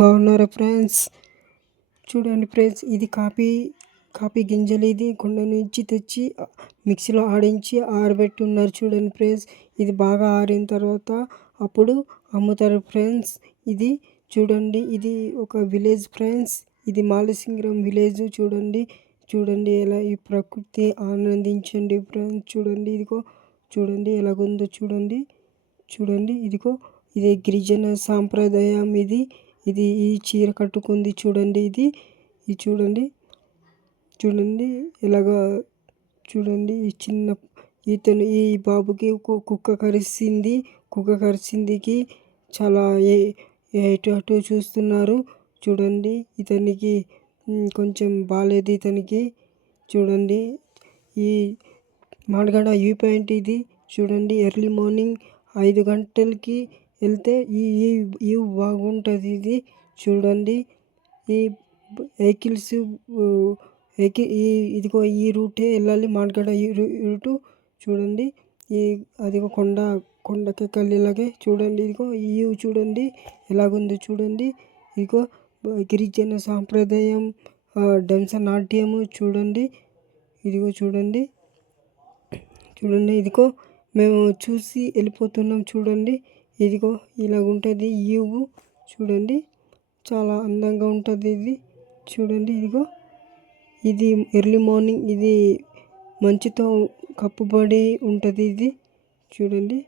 బాగున్నారా ఫ్రెండ్స్? చూడండి ఫ్రెండ్స్, ఇది కాఫీ గింజలు. ఇది కొండ నుంచి తెచ్చి మిక్సీలో ఆడించి ఆరబెట్టి ఉన్నారు. చూడండి ఫ్రెండ్స్, ఇది బాగా ఆరిన తర్వాత అప్పుడు అమ్ముతారు ఫ్రెండ్స్. ఇది చూడండి, ఇది ఒక విలేజ్ ఫ్రెండ్స్. ఇది మాలసింగరం విలేజ్. చూడండి ఎలా ఈ ప్రకృతి ఆనందించండి ఫ్రెండ్స్. చూడండి, ఇదిగో చూడండి ఎలాగుందో చూడండి ఇదిగో ఇది గిరిజన సాంప్రదాయం. ఇది ఈ చీర కట్టుకుంది. చూడండి ఇది చూడండి ఎలాగా. చూడండి ఈ ఈ బాబుకి కుక్క కరిసిందికి చాలా అటు చూస్తున్నారు. చూడండి ఇతనికి కొంచెం బాలేదు ఇతనికి. చూడండి ఈ మాడగడ వ్యూ పాయింట్ ఇది. చూడండి ఎర్లీ మార్నింగ్ 5 గంటలకి వెళ్తే ఈ బాగుంటుంది. ఇది చూడండి ఈ వెహికల్స్ ఇదిగో ఈ రూటే వెళ్ళాలి, మాడగడ ఈ రూటు. చూడండి అదిగో కొండకెక్కాలి ఇలాగే. చూడండి ఇదిగో ఈ చూడండి ఎలాగుంది. చూడండి ఇదిగో గిరిజన సాంప్రదాయం డాన్స్ నాట్యము. చూడండి ఇదిగో చూడండి ఇదిగో మేము చూసి వెళ్ళిపోతున్నాం. చూడండి ఇదిగో ఇలాగుంటుంది ఈ చూడండి చాలా అందంగా ఉంటుంది ఇది. చూడండి ఇదిగో ఇది ఎర్లీ మార్నింగ్, ఇది మంచుతో కప్పుబడి ఉంటుంది ఇది. చూడండి.